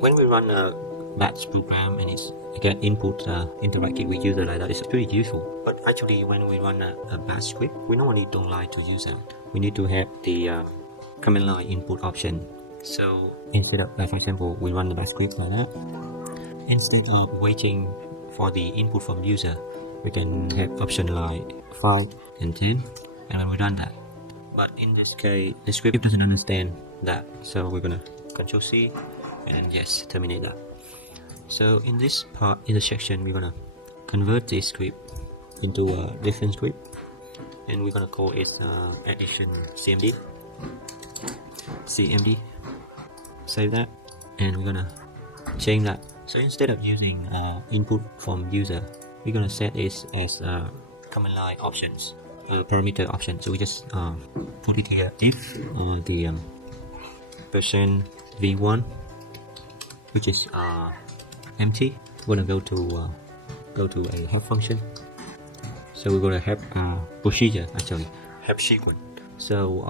when we run a batch program and it's again input interacting with user like that, it's pretty useful. But actually, when we run a batch script, we normally don't like to use that. We need to have the command line input option. So instead of, for example, we run the batch script like that. Instead of waiting for the input from user, we can have option like 5 and 10, and when we run that. But in this case, the script doesn't understand that, so we're gonna Control C and yes, terminate that. So in this part, in the section, we're gonna convert this script into a different script, and we're gonna call it addition CMD. Save that, and we're gonna change that. So instead of using input from user, we're gonna set it as command line options, parameter option. So we just put it here. If the percent v1, which is empty, we're gonna go to a help function. So we're gonna have procedure, actually help sequence. So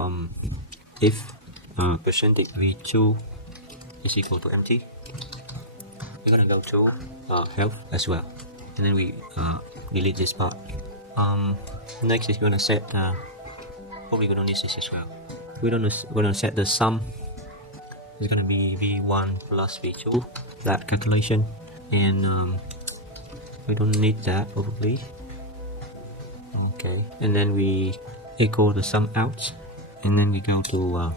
if percentage v2 is equal to empty, we're gonna go to health as well, and then we delete this part. Next is gonna set probably we don't need this as well. We're gonna set the sum. It's gonna be v1 plus v2, that calculation, and we don't need that probably. Okay, and then we echo the sum out, and then we go to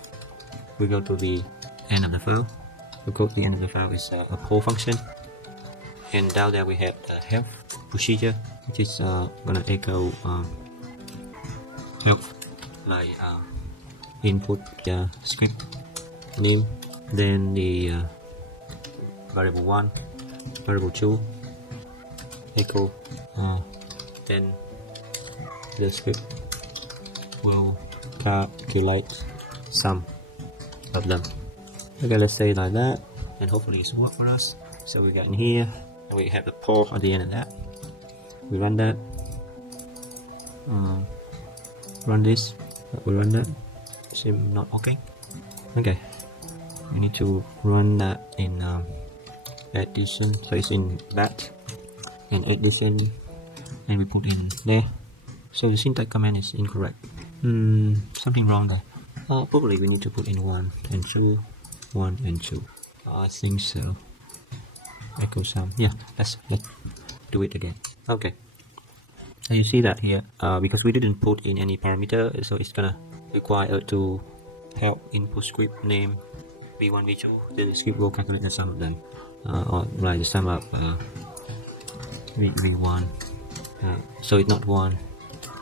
the end of the file. We go to the end of the file is a call function, and down there we have the health procedure, which is gonna echo health like input script name, then the variable 1, variable 2, echo, then the script will calculate sum of them. Okay, let's say like that, and hopefully it's work for us. So we got in here, and we have the pause at the end of that. We run that, run this, we run that. Seem not working. Okay, we need to run that in addition. So it's in batch and addition, and we put in there. So the syntax command is incorrect. Something wrong there. Probably we need to put in 1 and 2. 1 and 2. I think so. Echo sum. Yeah, let's do it again. Okay. So you see that here, because we didn't put in any parameter, so it's gonna require to help input script name v1, v2. Then the script will calculate the sum of them, or like the sum of v1. So it's not 1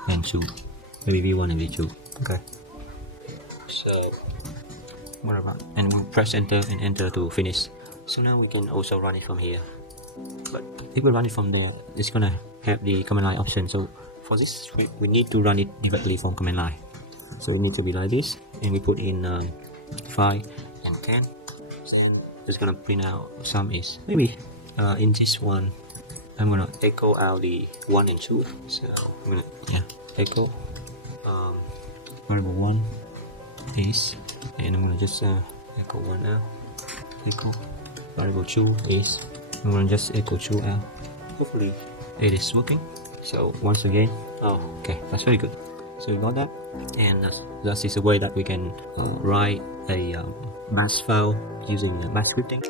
and 2, maybe v1 and v2. Okay. So what about, and we'll press enter and enter to finish. So now we can also run it from here, but if we run it from there, it's gonna have the command line option. So for this script, we need to run it directly from command line. So it needs to be like this, and we put in 5 and 10. So it's gonna print out sum is maybe in this one. I'm gonna echo out the 1 and 2. So I'm gonna echo variable 1 is, and I'm gonna just echo 1 out. Echo variable 2 is, I'm gonna just echo 2 out. Hopefully it is working. So once again, okay, that's very good. So we got that, and that is a way that we can write a batch file using batch scripting.